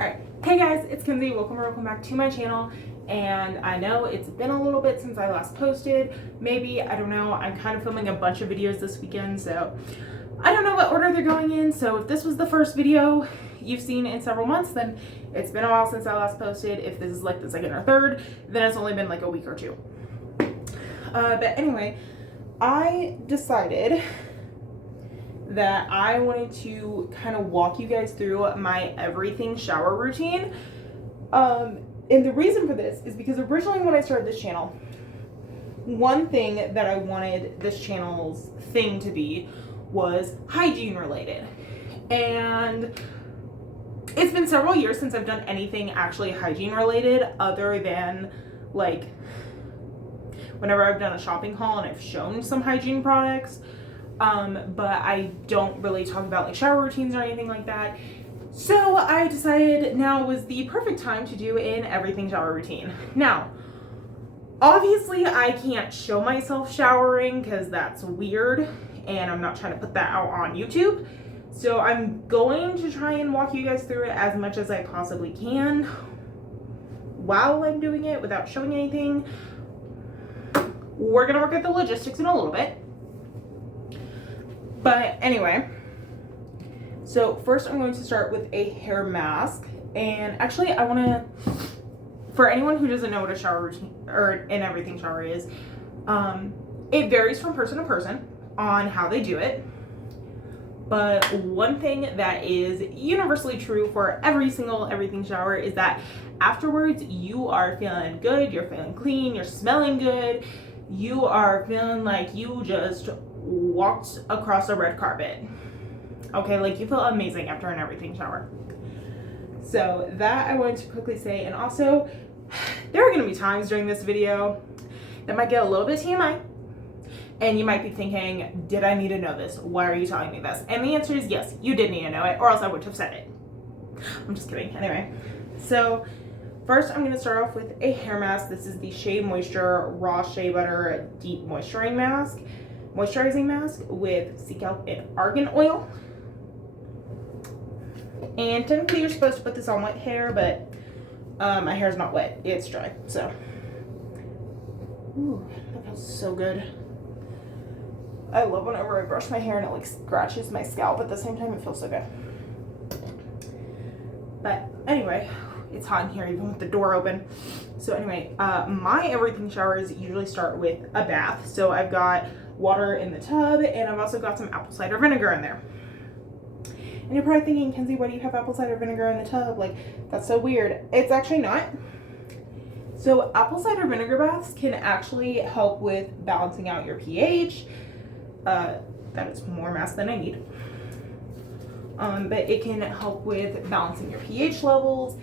Alright, hey guys, it's Kinsey. Welcome back to my channel. And I know it's been a little bit since I last posted. Maybe, I don't know, I'm kind of filming a bunch of videos this weekend, so I don't know what order they're going in. So if this was the first video you've seen in several months, then it's been a while since I last posted. If this is like the second or third, then it's only been like a week or two. But anyway, I decided that I wanted to kind of walk you guys through my everything shower routine. And the reason for this is because originally when I started this channel, one thing that I wanted this channel's thing to be was hygiene related. And it's been several years since I've done anything actually hygiene related other than like whenever I've done a shopping haul and I've shown some hygiene products. But I don't really talk about like shower routines or anything like that. So I decided now was the perfect time to do an everything shower routine. Now, obviously I can't show myself showering because that's weird and I'm not trying to put that out on YouTube. So I'm going to try and walk you guys through it as much as I possibly can while I'm doing it without showing anything. We're gonna work at the logistics in a little bit. But anyway, so first I'm going to start with a hair mask. And actually I want to, for anyone who doesn't know what a shower routine or an everything shower is, it varies from person to person on how they do it. But one thing that is universally true for every single everything shower is that afterwards you are feeling good, you're feeling clean, you're smelling good, you are feeling like you just walked across a red carpet. Okay, like you feel amazing after an everything shower. So that I wanted to quickly say. And also, there are going to be times during this video that might get a little bit TMI. And you might be thinking, did I need to know this? Why are you telling me this? And the answer is yes, you did need to know it, or else I wouldn't have said it. I'm just kidding. Anyway, so first I'm going to start off with a hair mask. This is the Shea Moisture Raw Shea Butter Deep Moisturizing Mask with sea kelp and argan oil. And technically you're supposed to put this on wet hair, but my hair is not wet, it's dry. So, ooh, that feels so good. I love whenever I brush my hair and it like scratches my scalp. At the same time, it feels so good. But anyway, it's hot in here even with the door open. So anyway, my everything showers usually start with a bath. So I've got water in the tub and I've also got some apple cider vinegar in there. And you're probably thinking, Kenzie, why do you have apple cider vinegar in the tub? Like, that's so weird. It's actually not. So apple cider vinegar baths can actually help with balancing out your pH. That is more mask than I need. But it can help with balancing your pH levels.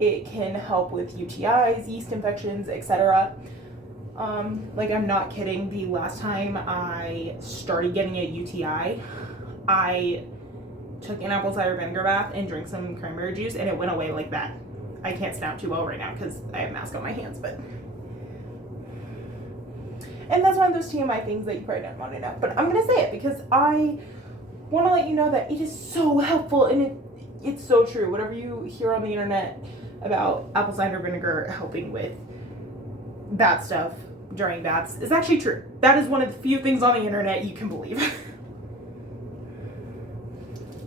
It can help with UTIs, yeast infections, etc. Like, I'm not kidding. The last time I started getting a UTI, I took an apple cider vinegar bath and drank some cranberry juice and it went away like that. I can't snap too well right now because I have a mask on my hands, but. And that's one of those TMI things that you probably don't want to know. But I'm going to say it because I want to let you know that it is so helpful and it's so true. Whatever you hear on the internet about apple cider vinegar helping with bad stuff during baths is actually true. That is one of the few things on the internet you can believe.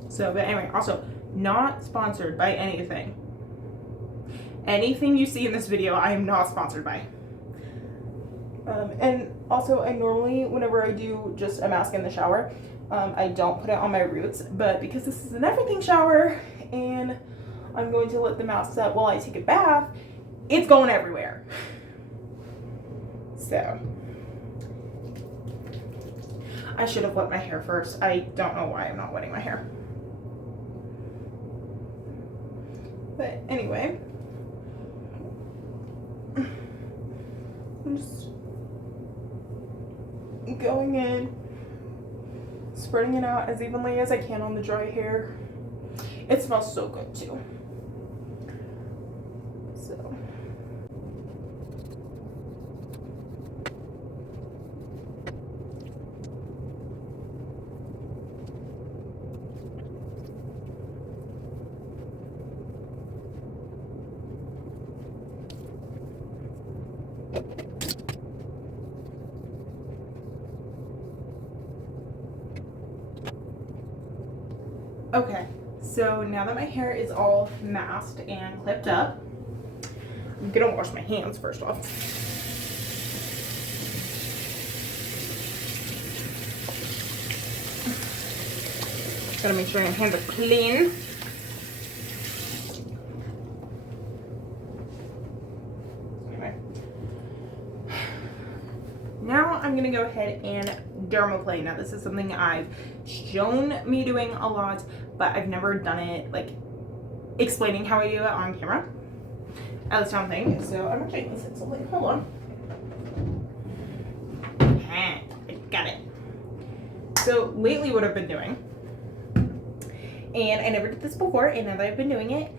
So, but anyway, also not sponsored by anything. Anything you see in this video, I am not sponsored by. And also, I normally, whenever I do just a mask in the shower, I don't put it on my roots. But because this is an everything shower and I'm going to let the mask set while I take a bath, it's going everywhere. So, I should have wet my hair first. I don't know why I'm not wetting my hair. But anyway, I'm just going in, spreading it out as evenly as I can on the dry hair. It smells so good too. So. Okay, so now that my hair is all masked and clipped up, I'm gonna wash my hands first off. Gotta make sure my hands are clean. Anyway. Now I'm gonna go ahead and dermaplane. Now this is something I've shown me doing a lot, but I've never done it like explaining how I do it on camera. At least I don't think. So I'm gonna take this in something. Hold on. I got it. So lately what I've been doing, and I never did this before, and now that I've been doing it,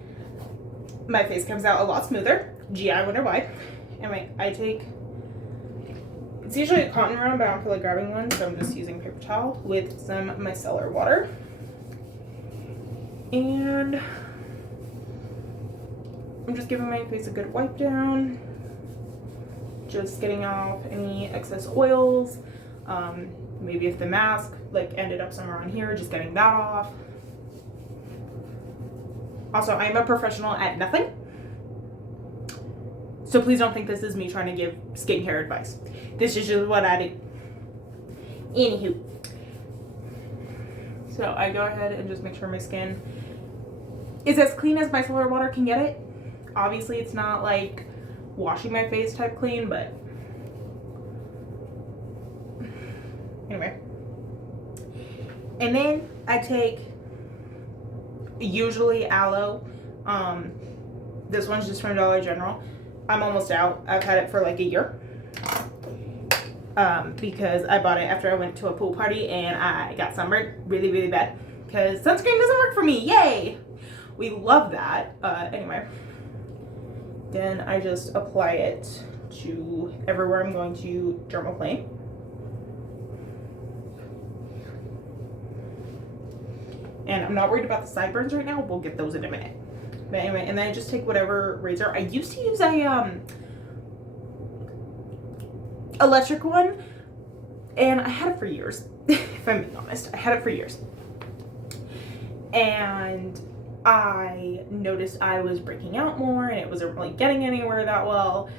my face comes out a lot smoother. Gee, I wonder why. Anyway, I take, it's usually a cotton round, but I don't feel like grabbing one, so I'm just using paper towel with some micellar water. And I'm just giving my face a good wipe down. Just getting off any excess oils. Maybe if the mask like ended up somewhere on here, just getting that off. Also, I'm a professional at nothing. So please don't think this is me trying to give skincare advice. This is just what I do. Anywho. So I go ahead and just make sure my skin is as clean as micellar water can get it. Obviously it's not like washing my face type clean, but anyway. And then I take usually aloe. This one's just from Dollar General. I'm almost out. I've had it for like a year. Because I bought it after I went to a pool party and I got sunburned really, really bad. Because sunscreen doesn't work for me. Yay! We love that. Anyway. Then I just apply it to everywhere I'm going to dermaplane. And I'm not worried about the sideburns right now. We'll get those in a minute. But anyway, and then I just take whatever razor. I used to use a electric one, and I had it for years. If I'm being honest, I had it for years. And I noticed I was breaking out more, and it wasn't really getting anywhere that well.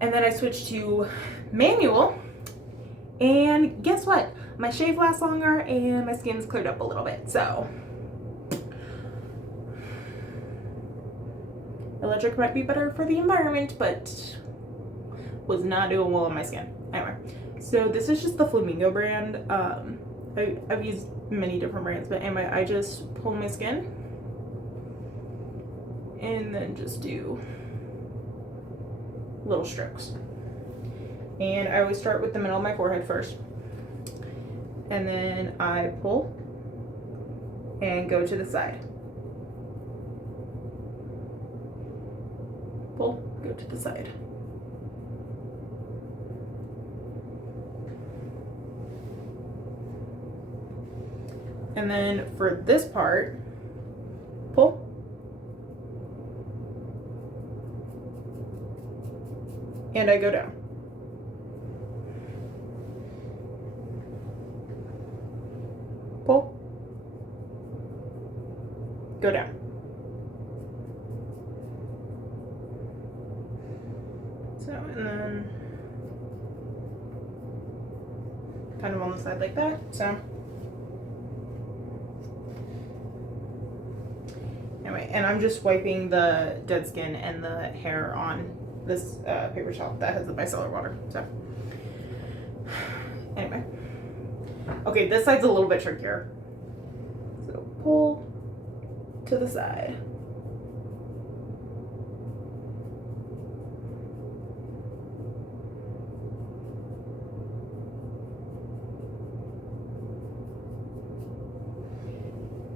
And then I switched to manual, and guess what? My shave lasts longer, and my skin's cleared up a little bit. So electric might be better for the environment, but was not doing well on my skin. Anyway, so this is just the Flamingo brand. I've used many different brands, but anyway, I just pull my skin and then just do little strokes. And I always start with the middle of my forehead first. And then I pull and go to the side. Pull, go to the side. And then for this part, pull. And I go down. Pull. Go down. So, and then kind of on the side like that. So anyway, and I'm just wiping the dead skin and the hair on this paper towel that has the micellar water. So anyway, okay, this side's a little bit trickier. So pull to the side.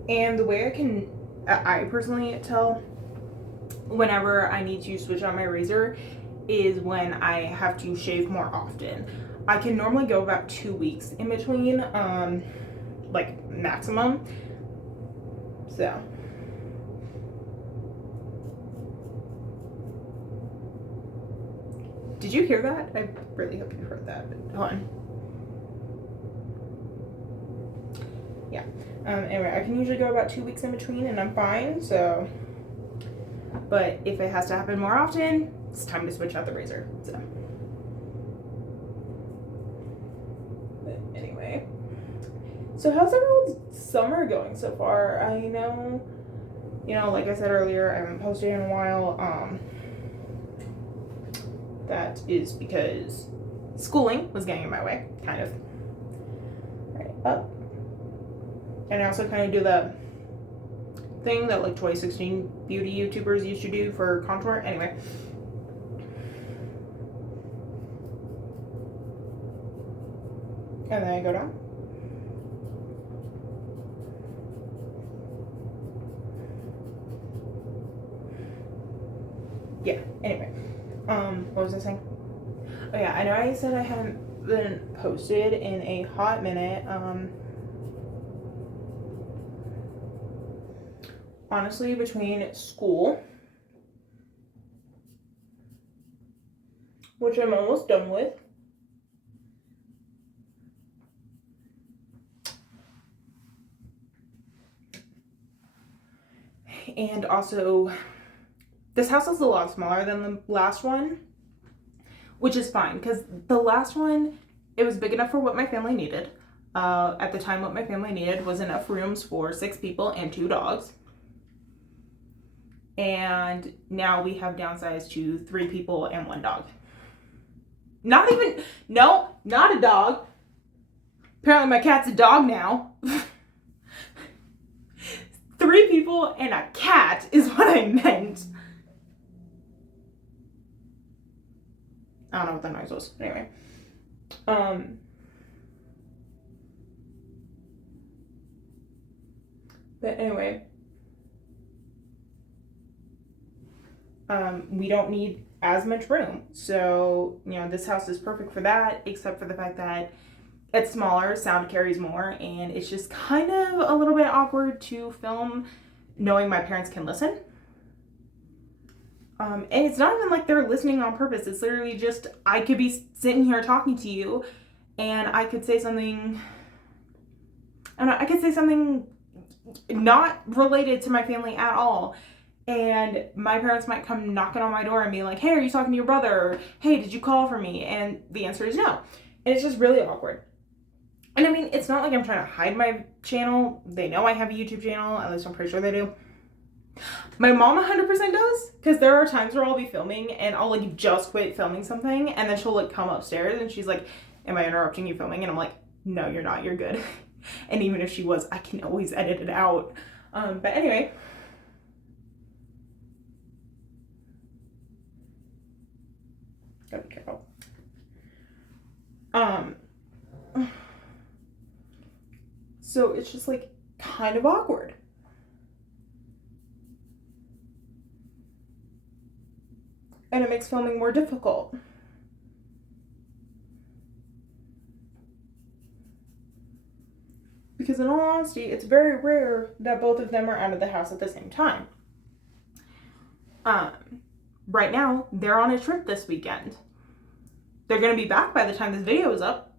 And the way I personally tell whenever I need to switch out my razor is when I have to shave more often. I can normally go about 2 weeks in between, like maximum. So Did you hear that? I really hope you heard that, but hold on. Yeah. Anyway, I can usually go about 2 weeks in between and I'm fine, so. But if it has to happen more often, it's time to switch out the razor, so. But anyway. So how's everyone's summer going so far? I know, like I said earlier, I haven't posted in a while. That is because schooling was getting in my way, kind of. Right up. And I also kind of do the thing that like 2016 beauty YouTubers used to do for contour. Anyway. And then I go down. Yeah, anyway. What was I saying? Oh yeah, I know I said I hadn't been posted in a hot minute. Honestly, between school, which I'm almost done with, and also this house is a lot smaller than the last one, which is fine because the last one, it was big enough for what my family needed. At the time, what my family needed was enough rooms for 6 people and 2 dogs. And now we have downsized to 3 people and 1 dog. Not a dog. Apparently my cat's a dog now. 3 people and a cat is what I meant. I don't know what that noise was. Anyway. But anyway. We don't need as much room. So, this house is perfect for that, except for the fact that it's smaller, sound carries more, and it's just kind of a little bit awkward to film knowing my parents can listen. And it's not even like they're listening on purpose. It's literally just, I could be sitting here talking to you and I could say something, I could say something not related to my family at all. And my parents might come knocking on my door and be like, hey, are you talking to your brother? Or, hey, did you call for me? And the answer is no. And it's just really awkward. And I mean, it's not like I'm trying to hide my channel. They know I have a YouTube channel. At least I'm pretty sure they do. My mom 100% does. Because there are times where I'll be filming and I'll like just quit filming something. And then she'll like come upstairs and she's like, am I interrupting you filming? And I'm like, no, you're not. You're good. And even if she was, I can always edit it out. But anyway. Gotta be careful. So it's just like kind of awkward. And it makes filming more difficult. Because in all honesty, it's very rare that both of them are out of the house at the same time. Right now, they're on a trip this weekend. They're going to be back by the time this video is up.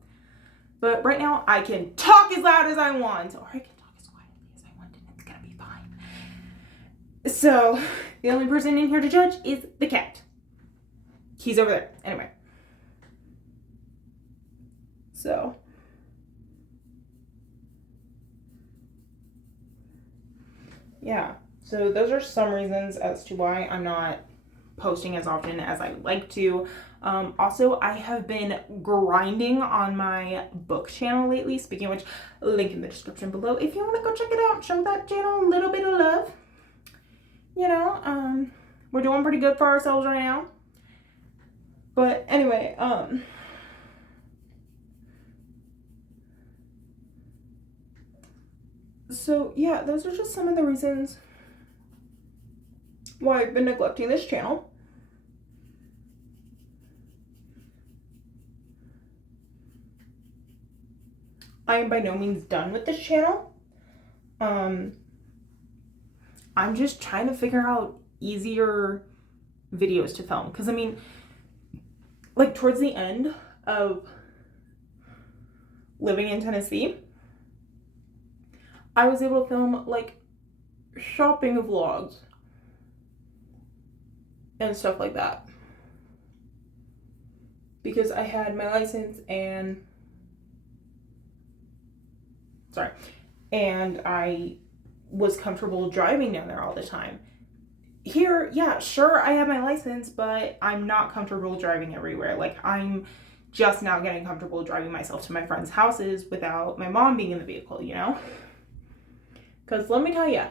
But right now, I can talk as loud as I want. Or I can talk as quietly as I want, and it's going to be fine. So, the only person in here to judge is the cat. He's over there. Anyway. So. Yeah. So, those are some reasons as to why I'm not posting as often as I would like to. Also, I have been grinding on my book channel lately. Speaking of which, link in the description below if you want to go check it out. Show that channel a little bit of love. We're doing pretty good for ourselves right now. But anyway, so yeah, those are just some of the reasons why I've been neglecting this channel. I am by no means done with this channel. I'm just trying to figure out easier videos to film. Because, I mean, like towards the end of living in Tennessee, I was able to film like shopping vlogs and stuff like that because I had my license and I was comfortable driving down there all the time. Here, yeah, sure, I have my license, but I'm not comfortable driving everywhere. Like, I'm just now getting comfortable driving myself to my friends' houses without my mom being in the vehicle, you know? Because let me tell you,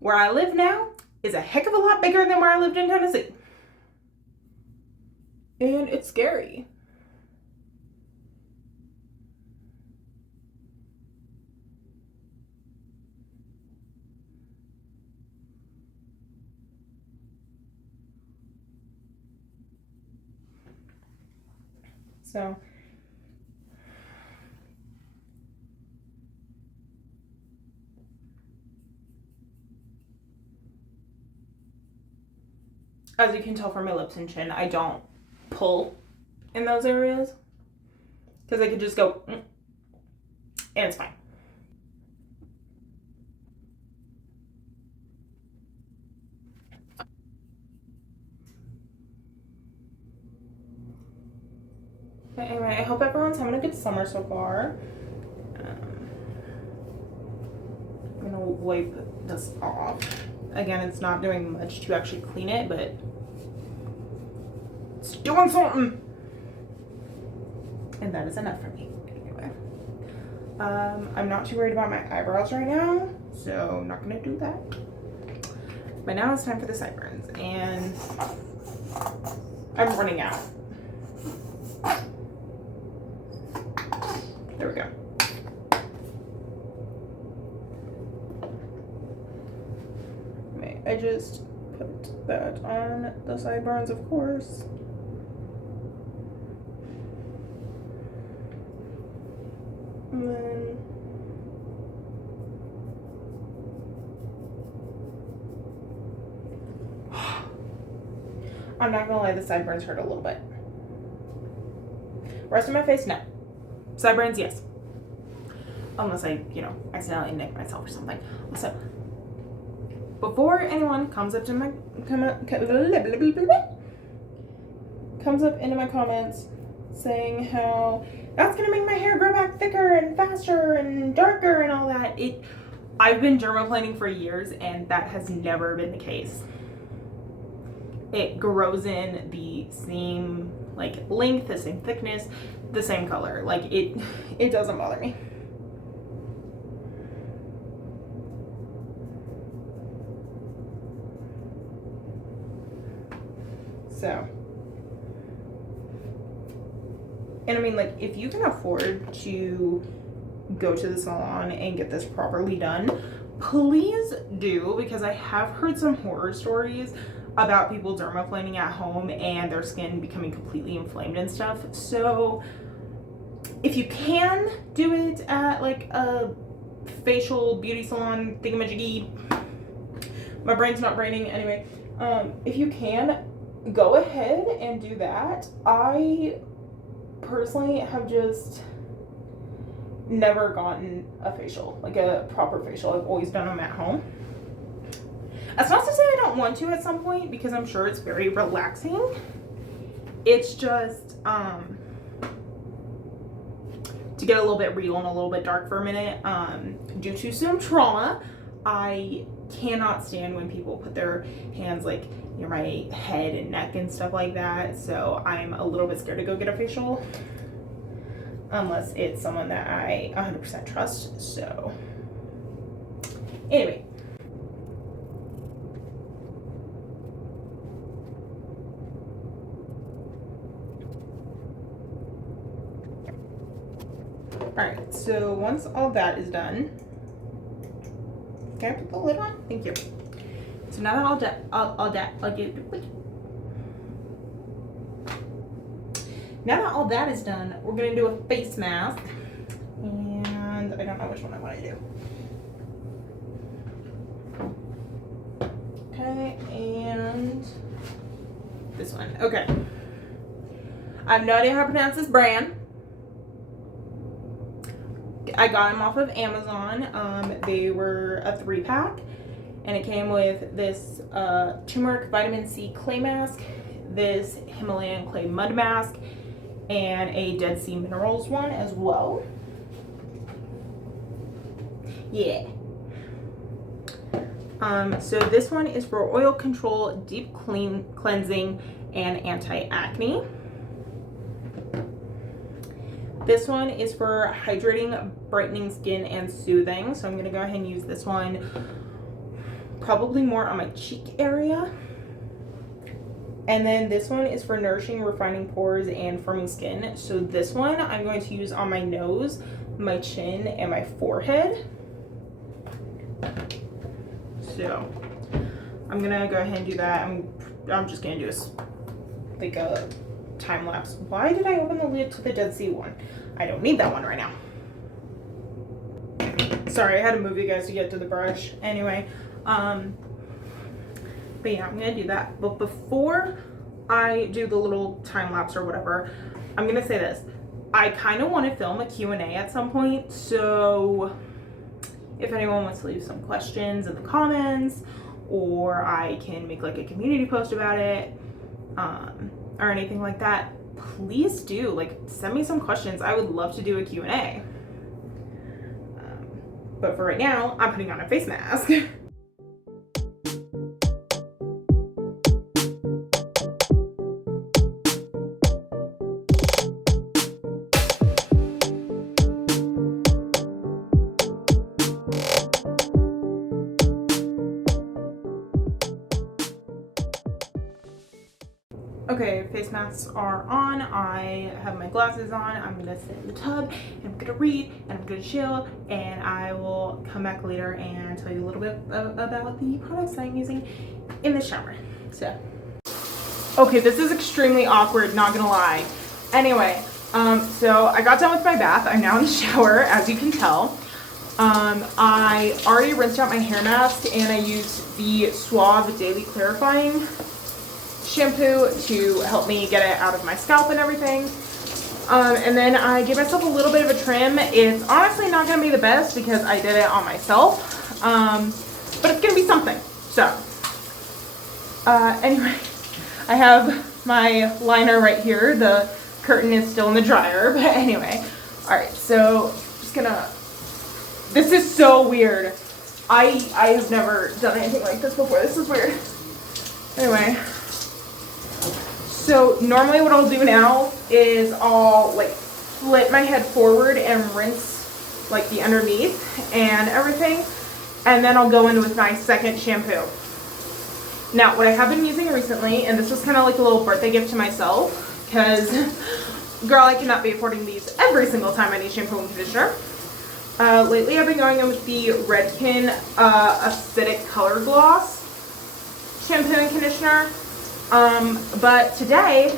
where I live now is a heck of a lot bigger than where I lived in Tennessee. And it's scary. So, as you can tell from my lips and chin, I don't pull in those areas because I could just go and it's fine. But anyway, I hope everyone's having a good summer so far. I'm gonna wipe this off. Again, it's not doing much to actually clean it, but it's doing something. And that is enough for me. Anyway, I'm not too worried about my eyebrows right now, so I'm not gonna do that. But now it's time for the sideburns, and I'm running out. There we go. Wait, I just put that on the sideburns, of course. And then I'm not gonna lie, the sideburns hurt a little bit. Rest of my face, no. Sideburns, yes. Unless I, accidentally nick myself or something. So, before anyone comes up into my comments saying how that's gonna make my hair grow back thicker and faster and darker and all that, I've been dermaplaning for years and that has never been the case. It grows in the same length, the same thickness, the same color. It doesn't bother me. So, and I mean, if you can afford to go to the salon and get this properly done, please do, because I have heard some horror stories about people dermaplaning at home and their skin becoming completely inflamed and stuff. So if you can do it at a facial beauty salon thingamajiggy, my brain's not braining anyway, if you can, go ahead and do that. I personally have just never gotten a facial, a proper facial. I've always done them at home. That's not to say I don't want to at some point, because I'm sure it's very relaxing. It's just to get a little bit real and a little bit dark for a minute. Due to some trauma, I cannot stand when people put their hands near my head and neck and stuff like that. So I'm a little bit scared to go get a facial unless it's someone that I 100% trust. So anyway. Alright, so once all that is done, can I put the lid on? Thank you. So now that now that all that is done, we're gonna do a face mask, and I don't know which one I want to do. Okay, and this one. Okay. I have no idea how to pronounce this brand. I got them off of Amazon. They were a 3-pack, and it came with this turmeric vitamin C clay mask, this Himalayan clay mud mask, and a Dead Sea Minerals one as well. Yeah. So this one is for oil control, deep cleansing, and anti-acne. This one is for hydrating, brightening skin, and soothing. So I'm going to go ahead and use this one probably more on my cheek area. And then this one is for nourishing, refining pores, and firming skin. So this one I'm going to use on my nose, my chin, and my forehead. So I'm going to go ahead and do that. I'm just going to do a time lapse. Why did I open the lid to the Dead Sea one? I don't need that one right now. Sorry, I had to move you guys to get to the brush. Anyway, but yeah, I'm gonna do that. But before I do the little time lapse or whatever, I'm gonna say this. I kind of want to film a Q&A at some point, so if anyone wants to leave some questions in the comments, or I can make like a community post about it, or anything like that, please do. Like, send me some questions. I would love to do a Q&A. But for right now, I'm putting on a face mask. Okay, face masks are on. I have my glasses on. I'm gonna sit in the tub and I'm gonna read and I'm gonna chill, and I will come back later and tell you a little bit about the products I'm using in the shower. So, okay, this is extremely awkward, not gonna lie. Anyway, so I got done with my bath. I'm now in the shower, as you can tell. I already rinsed out my hair mask and I used the Suave Daily Clarifying shampoo to help me get it out of my scalp and everything. And then I gave myself a little bit of a trim. It's honestly not going to be the best because I did it on myself, but it's going to be something. So anyway, I have my liner right here. The curtain is still in the dryer, but anyway. All right, so just gonna, this is so weird. I have never done anything like this before. This is weird. Anyway, so normally what I'll do now is I'll like flip my head forward and rinse like the underneath and everything, and then I'll go in with my second shampoo. Now what I have been using recently, and this was kind of like a little birthday gift to myself, because girl, I cannot be affording these every single time I need shampoo and conditioner. Lately I've been going in with the Redken Acidic Color Gloss shampoo and conditioner. But today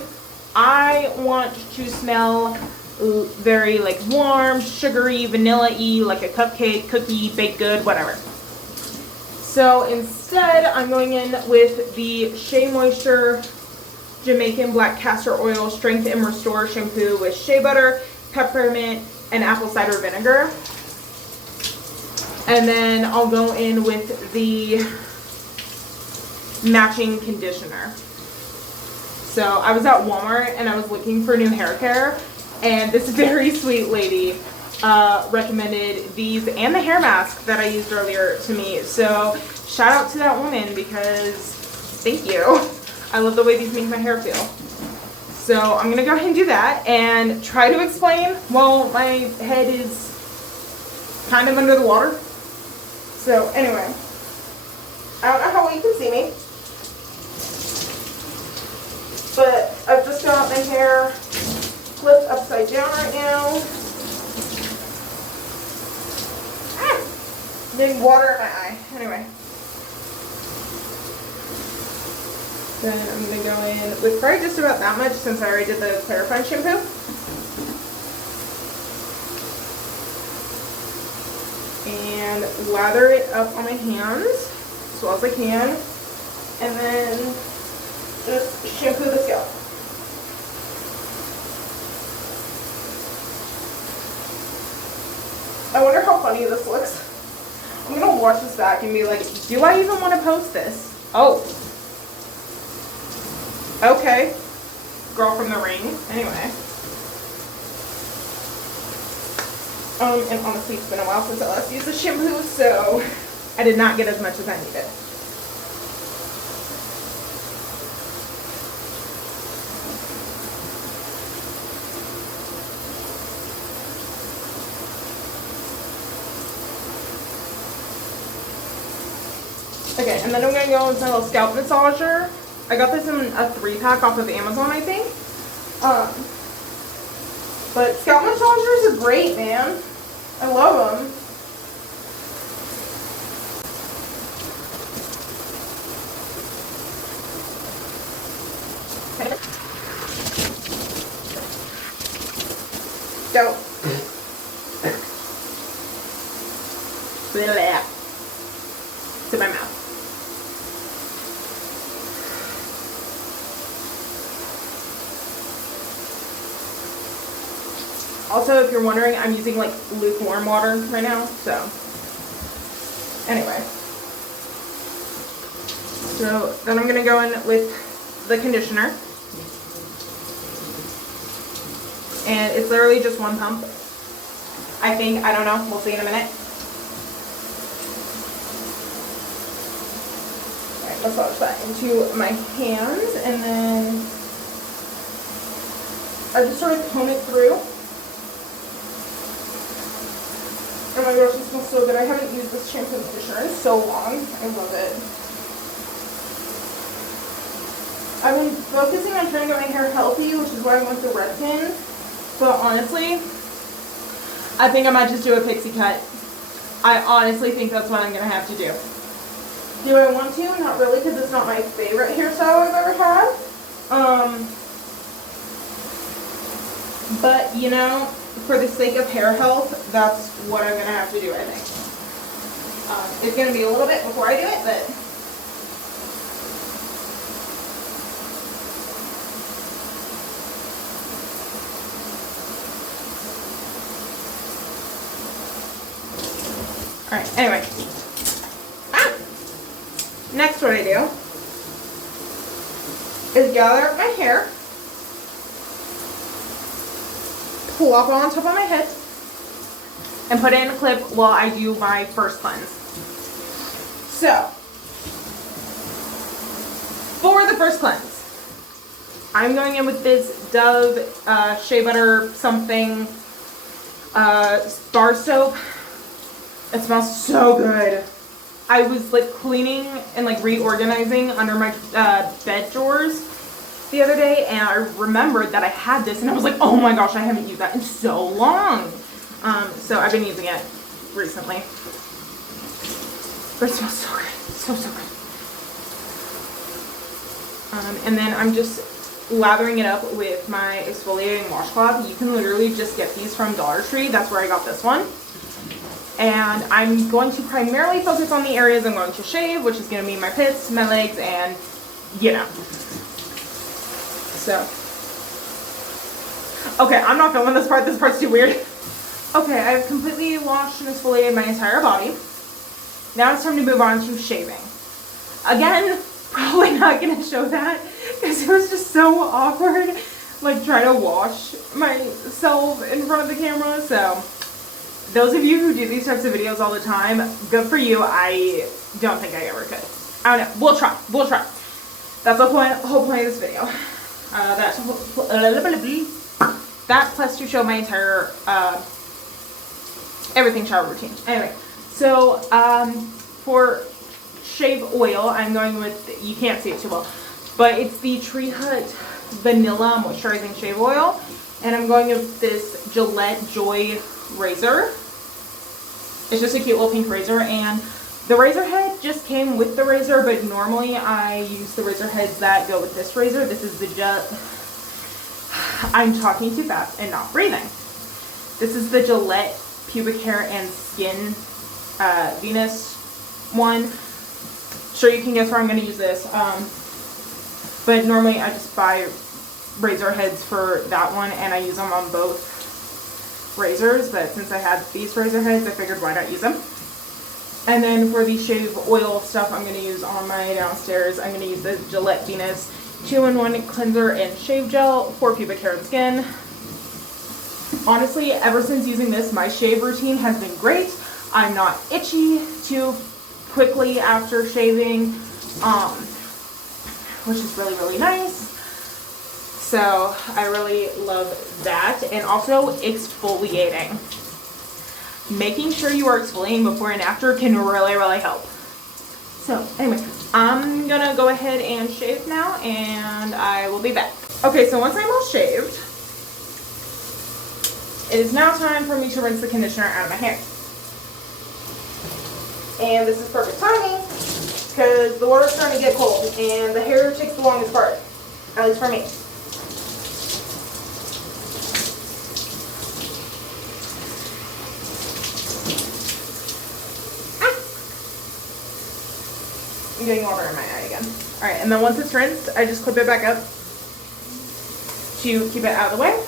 I want to smell very like warm, sugary, vanilla-y, like a cupcake, cookie, baked good, whatever. So instead I'm going in with the Shea Moisture Jamaican Black Castor Oil Strength and Restore shampoo with shea butter, peppermint, and apple cider vinegar. And then I'll go in with the matching conditioner. So I was at Walmart and I was looking for new hair care, and this very sweet lady recommended these and the hair mask that I used earlier to me. So shout out to that woman, because thank you. I love the way these make my hair feel. So I'm gonna go ahead and do that and try to explain while my head is kind of under the water. So anyway, I don't know how well you can see me, but I've just got my hair flipped upside down right now. Getting water in my eye. Anyway. Then I'm going to go in with probably just about that much, since I already did the clarifying shampoo. And lather it up on my hands as well as I can. And then just shampoo the scalp. funny this looks. I'm gonna watch this back and be like, do I even want to post this? Oh. Okay. Girl from the Ring. Anyway. And honestly, it's been a while since I last used the shampoo, so I did not get as much as I needed. Okay, and then I'm going to go with my little scalp massager. I got this in a 3-pack off of Amazon, I think. But scalp massagers are great, man. I love them. Go. To my mouth. Also, if you're wondering, I'm using like lukewarm water right now, so anyway. So then I'm gonna go in with the conditioner. And it's literally just 1 pump. I think, I don't know, we'll see in a minute. Alright, massage that into my hands, and then I just sort of comb it through. Oh my gosh, it smells so good. I haven't used this shampoo and conditioner in so long. I love it. I've been focusing on trying to get my hair healthy, which is why I went the red pin. But honestly, I think I might just do a pixie cut. I honestly think that's what I'm going to have to do. Do I want to? Not really, because it's not my favorite hairstyle I've ever had. But, you know, for the sake of hair health, that's what I'm going to have to do, I think. It's going to be a little bit before I do it, but... Alright, anyway. Next what I do is gather up my hair, plop it on top of my head, and put it in a clip while I do my first cleanse. So, for the first cleanse, I'm going in with this Dove Shea Butter something bar soap. It smells so good. I was like cleaning and like reorganizing under my bed drawers the other day, and I remembered that I had this, and I was like, oh my gosh, I haven't used that in so long. So I've been using it recently. But it smells so good. So good. And then I'm just lathering it up with my exfoliating washcloth. You can literally just get these from Dollar Tree. That's where I got this one. And I'm going to primarily focus on the areas I'm going to shave, which is going to be my pits, my legs, and, you know. So. Okay, I'm not filming this part. This part's too weird. Okay, I've completely washed and exfoliated my entire body. Now it's time to move on to shaving. Again, probably not going to show that because it was just so awkward, like trying to wash myself in front of the camera, so... Those of you who do these types of videos all the time, good for you. I don't think I ever could. I don't know. We'll try. We'll try. That's the whole point of this video. That plus to show my entire everything shower routine. Anyway, so for shave oil, I'm going with, you can't see it too well, but it's the Tree Hut Vanilla Moisturizing Shave Oil, and I'm going with this Gillette Joy razor. It's just a cute little pink razor, and the razor head just came with the razor, but normally I use the razor heads that go with this razor. This is the I'm talking too fast and not breathing. This is the Gillette Pubic Hair and Skin Venus one. Sure, you can guess where I'm going to use this, but normally I just buy razor heads for that one, and I use them on both razors, but since I had these razor heads, I figured why not use them. And then for the shave oil stuff I'm going to use on my downstairs, I'm going to use the Gillette Venus 2-in-1 cleanser and shave gel for pubic hair and skin. Honestly, ever since using this, my shave routine has been great. I'm not itchy too quickly after shaving, which is really, really nice. So I really love that. And also exfoliating. Making sure you are exfoliating before and after can really, really help. So anyway, I'm gonna go ahead and shave now and I will be back. Okay, so once I'm all shaved, it is now time for me to rinse the conditioner out of my hair. And this is perfect timing because the water's starting to get cold and the hair takes the longest part, at least for me. I'm getting water in my eye again. All right, and then once it's rinsed, I just clip it back up to keep it out of the way.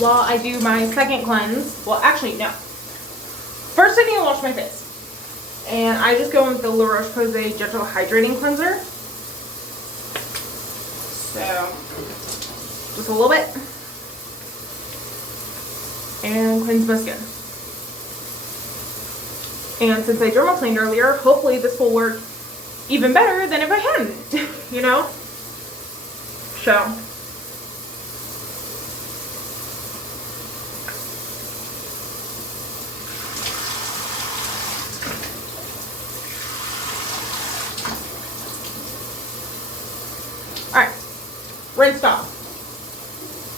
While I do my second cleanse, well, actually, no. First, I need to wash my face. And I just go in with the La Roche-Posay Gentle Hydrating Cleanser. So, just a little bit. And cleanse my skin. And since I dermaplaned earlier, hopefully this will work even better than if I hadn't, you know? So. Alright, rinsed off.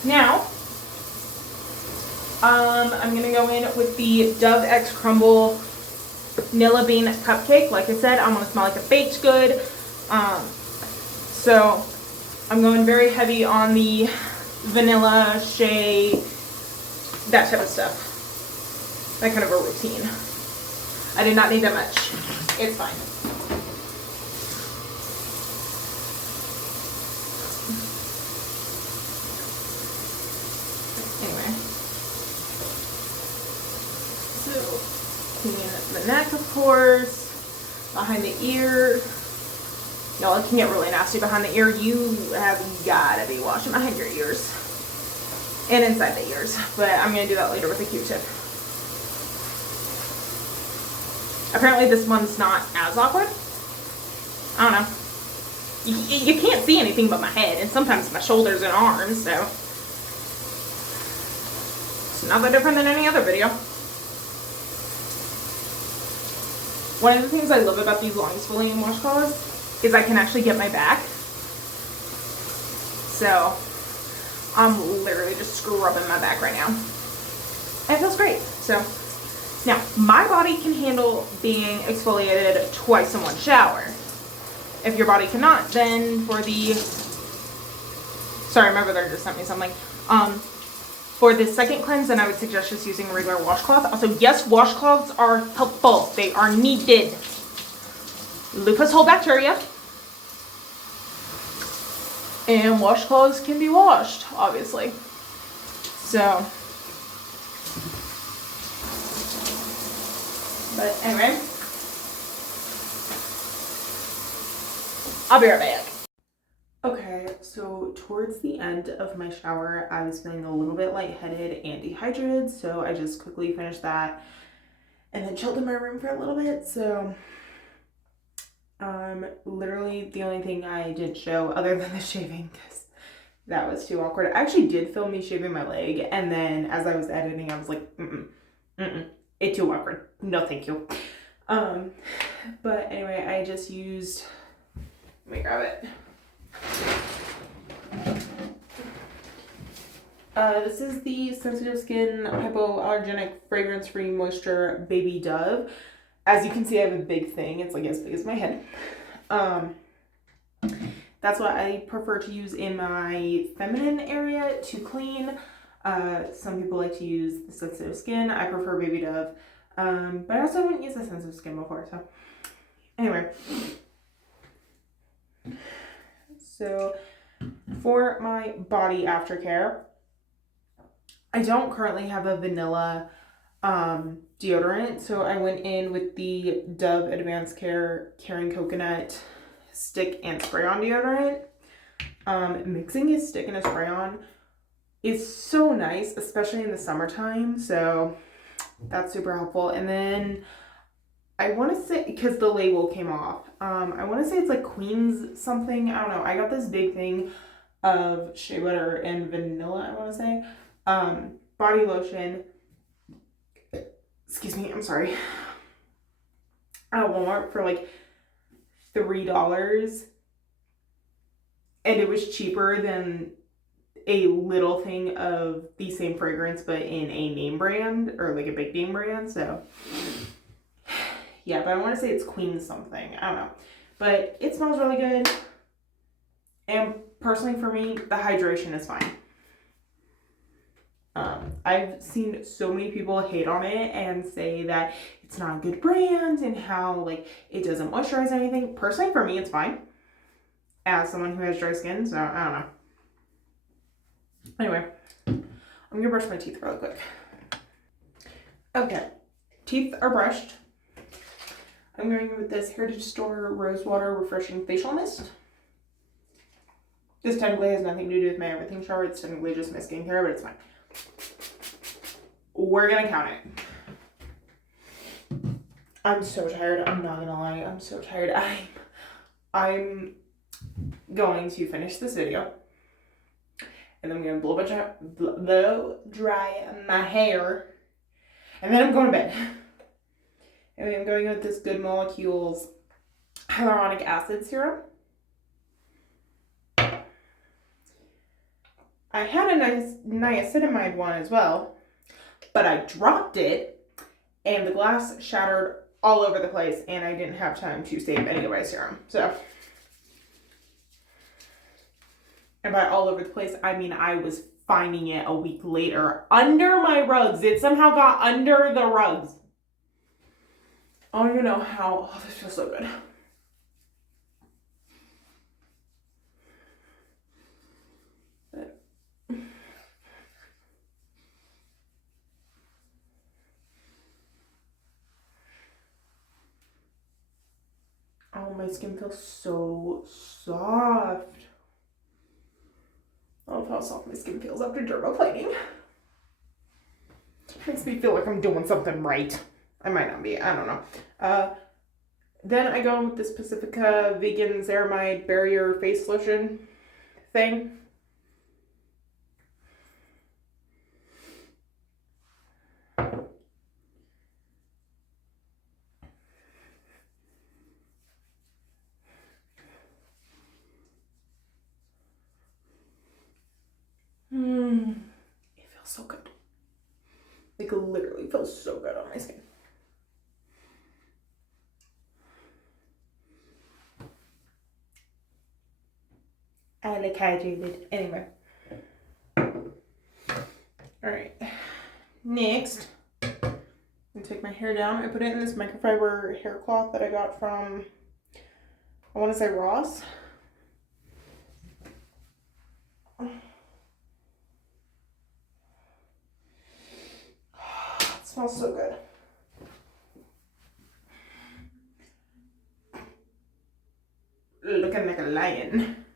Now, I'm going to go in with the Dove X Crumble Vanilla Bean Cupcake. Like I said, I want to smell like a baked good. So I'm going very heavy on the vanilla, shea, that type of stuff. That kind of a routine. I did not need that much. It's fine. Anyway. So, clean the neck, of course, behind the ear. Y'all, it can get really nasty behind the ear. You have gotta be washing behind your ears and inside the ears, but I'm gonna do that later with a Q-tip. Apparently this one's not as awkward. I don't know. You can't see anything but my head and sometimes my shoulders and arms, so it's not that different than any other video. One of the things I love about these long exfoliating washcloths is I can actually get my back. So I'm literally just scrubbing my back right now. And it feels great. So now my body can handle being exfoliated twice in one shower. If your body cannot, then for the, sorry, my brother just sent me something. For the second cleanse, then I would suggest just using a regular washcloth. Also, yes, washcloths are helpful. They are needed. Lupus whole bacteria. And washcloths can be washed, obviously. So, but anyway, I'll be right back. Okay, so towards the end of my shower, I was feeling a little bit lightheaded and dehydrated, so I just quickly finished that and then chilled in my room for a little bit. So literally the only thing I did show other than the shaving, because that was too awkward. I actually did film me shaving my leg, and then as I was editing, I was like, it's too awkward. No, thank you. But anyway, I just used, let me grab it. This is the Sensitive Skin Hypoallergenic Fragrance Free Moisture Baby Dove. As you can see, I have a big thing. It's like as big as my head. That's what I prefer to use in my feminine area to clean. Some people like to use the Sensitive Skin. I prefer Baby Dove. But I also haven't used the Sensitive Skin before, so anyway. So for my body aftercare, I don't currently have a vanilla deodorant, so I went in with the Dove Advanced Care Caring Coconut stick and spray on deodorant. Mixing a stick and a spray on is so nice, especially in the summertime, so that's super helpful. And then I want to say, because the label came off, I want to say it's like Queen's something, I don't know. I got this big thing of shea butter and vanilla, I want to say, body lotion, excuse me, I'm sorry, at Walmart for like $3, and it was cheaper than a little thing of the same fragrance but in a name brand, or like a big name brand. So yeah, but I want to say it's Queen something, I don't know, but it smells really good. And personally for me, the hydration is fine. I've seen so many people hate on it and say that it's not a good brand and how like it doesn't moisturize anything. Personally for me, it's fine, as someone who has dry skin, so I don't know. Anyway, I'm gonna brush my teeth really quick. Okay, teeth are brushed. I'm going with this Heritage Store Rose Water Refreshing Facial Mist. This technically has nothing to do with my everything shower. It's technically just my skincare, but it's fine. We're gonna count it. I'm so tired. I'm not gonna lie. I'm so tired. I'm going to finish this video, and then I'm gonna blow dry my hair, and then I'm going to bed. And I'm going with this Good Molecules hyaluronic acid serum. I had a nice niacinamide one as well, but I dropped it and the glass shattered all over the place and I didn't have time to save any of my serum. So, and by all over the place, I mean I was finding it a week later under my rugs. It somehow got under the rugs. I don't even know how. Oh, this feels so good. Oh, my skin feels so soft. I love how soft my skin feels after dermaplaning. Makes me feel like I'm doing something right. I might not be, I don't know. Then I go with this Pacifica Vegan Ceramide Barrier Face Lotion thing. It feels so good. Like literally feels so good on my skin. I like hydrated. Anyway. Alright. Next, I'm gonna take my hair down. I put it in this microfiber hair cloth that I got from, I want to say Ross. It smells so good. Looking like a lion.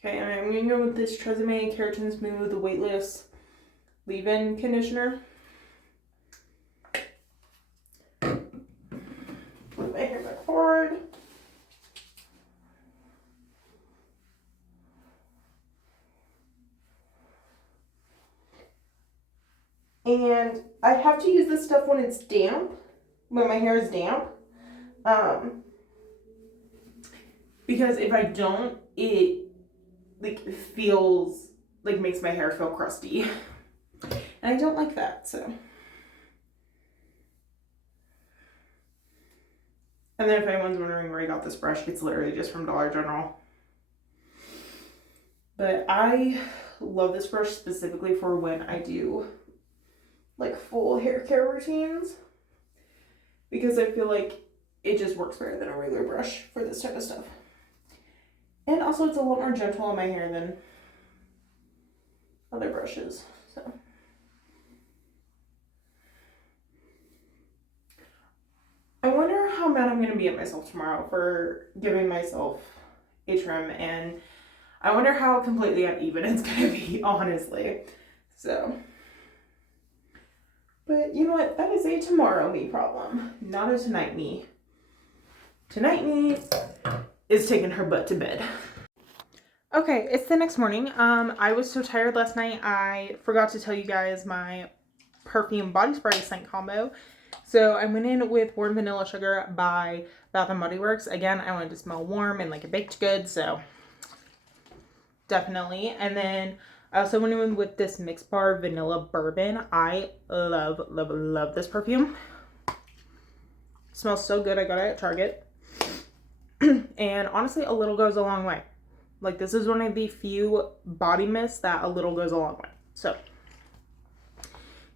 Okay, and I'm gonna go with this Tresemme Keratin Smooth Weightless Leave-In Conditioner. Put my hair back forward. And I have to use this stuff when it's damp, when my hair is damp. Because if I don't, it like feels like makes my hair feel crusty. And I don't like that, so. And then if anyone's wondering where I got this brush, it's literally just from Dollar General. But I love this brush specifically for when I do like full hair care routines, because I feel like it just works better than a regular brush for this type of stuff. And also it's a lot more gentle on my hair than other brushes, so. how mad I'm gonna be at myself tomorrow for giving myself a trim, and I wonder how completely uneven it's gonna be, honestly. So, but you know what? That is a tomorrow me problem, not a tonight me. Tonight me is taking her butt to bed. Okay, it's the next morning. I was so tired last night, I forgot to tell you guys my perfume body spray scent combo. So I went in with Warm Vanilla Sugar by Bath & Body Works. Again, I wanted to smell warm and like a baked good, so definitely. And then I also went in with this Mix Bar Vanilla Bourbon. I love, love, love this perfume. It smells so good. I got it at Target. And honestly, a little goes a long way. Like, this is one of the few body mists that a little goes a long way. So,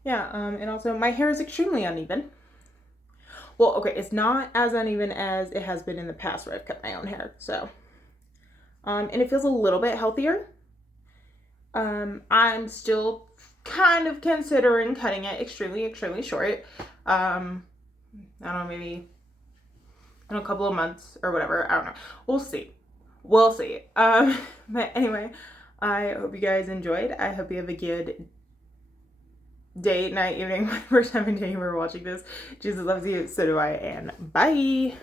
yeah. And also, my hair is extremely uneven. Well, okay, it's not as uneven as it has been in the past where I've cut my own hair. So, and it feels a little bit healthier. I'm still kind of considering cutting it extremely, extremely short. I don't know, maybe in a couple of months or whatever. I don't know. We'll see. We'll see. But anyway, I hope you guys enjoyed. I hope you have a good day, night, evening, whatever time of day you were watching this. Jesus loves you, so do I, and bye.